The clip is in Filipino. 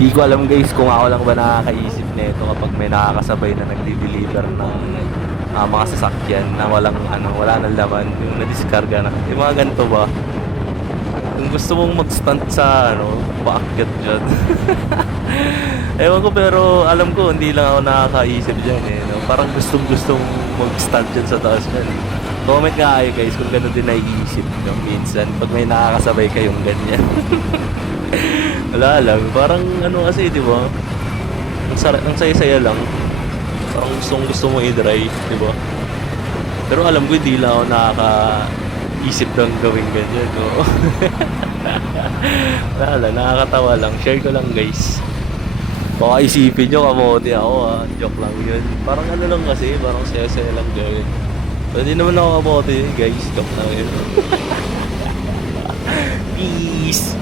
Di ko alam guys kung ako lang ba nakakaisip nito kapag may nakakasabay na nagdi-deliver ng mga sasakyan na walang wala nang laman, yung nadiskarga na. Yung mga ganito ba? Kung gusto mong mag-stunt sa paakyat dyan. Ewan ko pero alam ko hindi lang ako nakakaisip dyan eh. No? Parang gustong mag-stunt dyan sa taas dyan. Comment nga kayo guys kung gano'n din naiisip nyo minsan pag may nakakasabay kayong ganyan. Wala lang, parang kasi, di ba? Ang saya-saya lang. Parang gusto mo i-drive, di ba? Pero alam ko hindi lang ako nakakaisip ng gawin ganyan, no? Wala lang, nakakatawa lang. Share ko lang, guys. Baka isipin nyo, kamote ako, ha? Joke lang yun. Parang lang kasi, parang saya-saya lang gawin. Pwede naman ako kamote, guys. Joke lang yun. Peace!